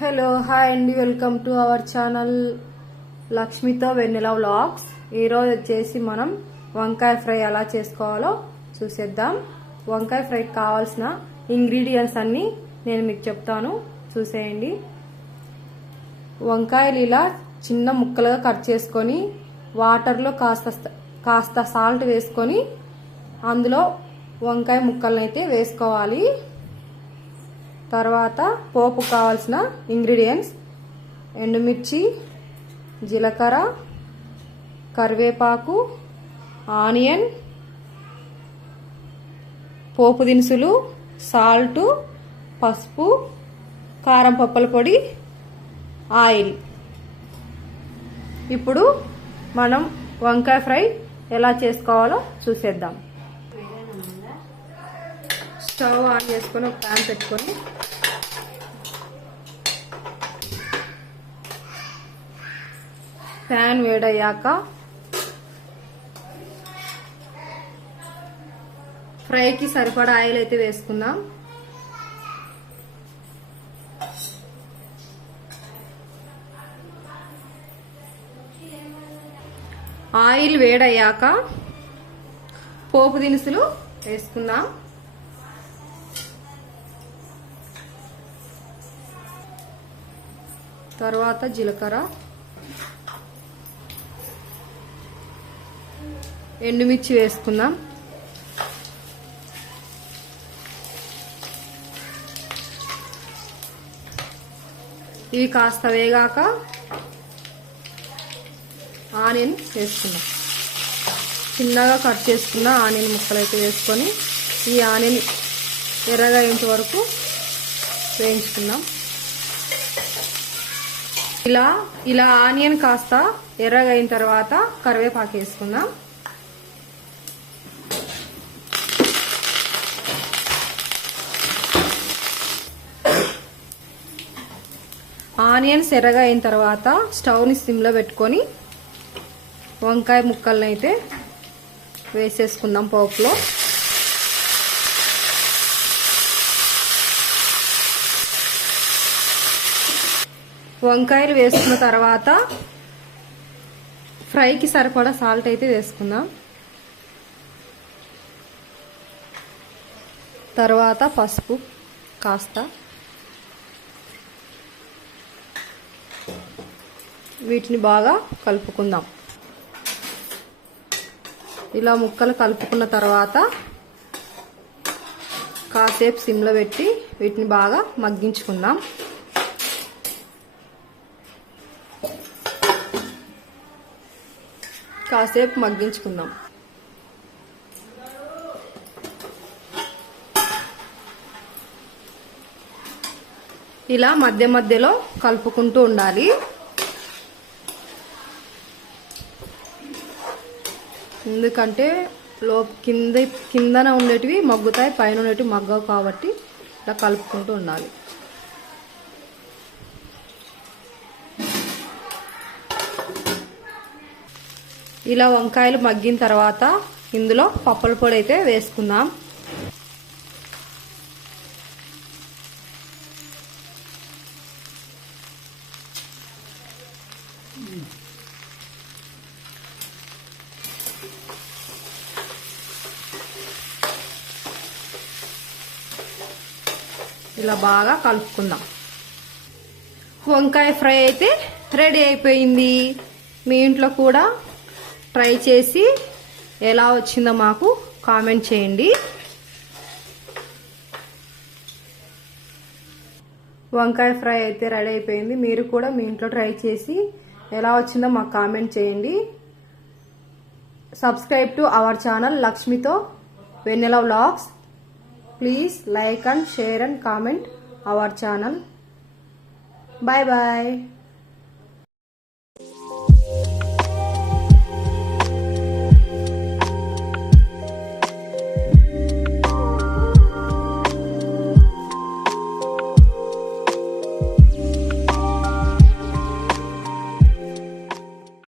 Hello hi అండి, welcome to our channel లక్ష్మితో Vennela vlogs. ఈరోజు వచ్చేసి మనం వంకాయ ఫ్రై ఎలా చేసుకోవాలో చూసేద్దాం. వంకాయ ఫ్రైకి కావాల్సిన ఇంగ్రీడియంట్స్ అన్ని నేను మీకు చెప్తాను, చూసేయండి. వంకాయలు ఇలా చిన్న ముక్కలుగా కట్ చేసుకొని వాటర్లో కాస్త సాల్ట్ వేసుకొని అందులో వంకాయ ముక్కలను అయితే వేసుకోవాలి. తర్వాత పోపు కావాల్సిన ఇంగ్రీడియంట్స్: ఎండుమిర్చి, జీలకర్ర, కరివేపాకు, ఆనియన్, పోపు దినుసులు, సాల్ట్, పసుపు, కారం, పప్పుల పొడి, ఆయిల్. ఇప్పుడు మనం వంకాయ ఫ్రై ఎలా చేసుకోవాలో చూసేద్దాం. స్టవ్ ఆన్ చేసుకొని ఒక ప్యాన్ పెట్టుకొని ప్యాన్ వేడయ్యాక ఫ్రైకి సరిపడా ఆయిల్ అయితే వేసుకుందాం. ఆయిల్ వేడయ్యాక పోపు దినుసులు వేసుకుందాం. తర్వాత జీలకర్ర, ఎండుమిర్చి వేసుకుందాం. ఇవి కాస్త వేగాక ఆనియన్ వేసుకుందాం. చిన్నగా కట్ చేసుకున్న ఆనియన్ ముక్కలు అయితే వేసుకొని ఈ ఆనియన్ ఎర్రగా అయ్యేంత వరకు వేయించుకుందాం. ఇలా ఆనియన్ కాస్త ఎర్రగా అయిన తర్వాత కరివేపాకు వేసుకుందాం. ఆనియన్స్ ఎర్రగా అయిన తర్వాత స్టవ్ని సిమ్లో పెట్టుకొని వంకాయ ముక్కలను అయితే వేసేసుకుందాం పోపులో. వంకాయలు వేసుకున్న తర్వాత ఫ్రైకి సరిపడా సాల్ట్ అయితే వేసుకుందాం. తర్వాత పసుపు కాస్త, వీటిని బాగా కలుపుకుందాం. ఇలా ముక్కలు కలుపుకున్న తర్వాత కాసేపు సిమ్లో పెట్టి వీటిని బాగా మగ్గించుకుందాం. కాసేపు మగ్గించుకుందాం. ఇలా మధ్య మధ్యలో కలుపుకుంటూ ఉండాలి. ఎందుకంటే కిందన ఉండేటివి మగ్గుతాయి, పైన ఉండేటివి మగ్గవు, కాబట్టి ఇలా కలుపుకుంటూ ఉండాలి. ఇలా వంకాయలు మగ్గిన తర్వాత ఇందులో పప్పుల పొడి అయితే వేసుకుందాం. ఇలా బాగా కలుపుకుందాం. వంకాయ ఫ్రై అయితే రెడీ అయిపోయింది. మీ ఇంట్లో కూడా ట్రై చేసి ఎలా వచ్చిందో మాకు కామెంట్ చేయండి. వంకాయ ఫ్రై అయితే రెడీ అయిపోయింది. మీరు కూడా మీ ఇంట్లో ట్రై చేసి ఎలా వచ్చిందో మాకు కామెంట్ చేయండి. సబ్స్క్రైబ్ టు అవర్ ఛానల్ లక్ష్మితో Vennela vlogs. Please like and share and comment our channel. Bye bye.